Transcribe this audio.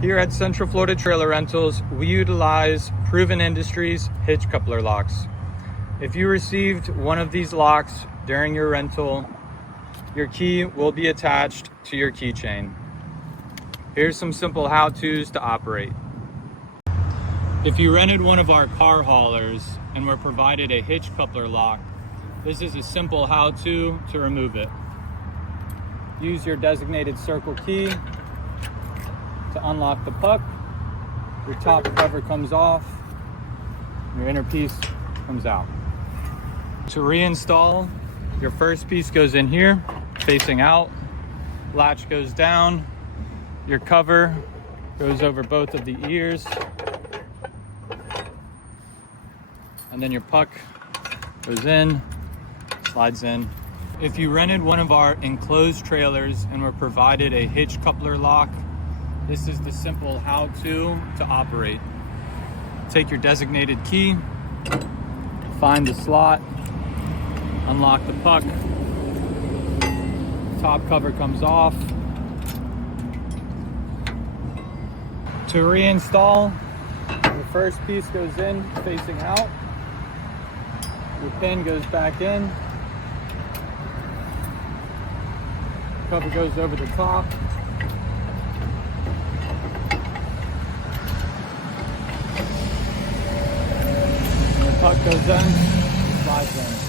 Here at Central Florida Trailer Rentals, we utilize proven industries hitch coupler locks. If you received one of these locks during your rental, your key will be attached to your keychain. Here's some simple how-tos to operate. If you rented one of our car haulers and were provided a hitch coupler lock, this is a simple how-to to remove it. Use your designated circle key to unlock the puck. Your top cover comes off, your inner piece comes out. To reinstall, your first piece goes in here, facing out, latch goes down, your cover goes over both of the ears, and then your puck goes in, slides in. If you rented one of our enclosed trailers and were provided a hitch coupler lock, this is the simple how-to to operate. Take your designated key, find the slot, unlock the puck, top cover comes off. To reinstall, the first piece goes in facing out, your pin goes back in, cover goes over the top, puck goes in, slides in.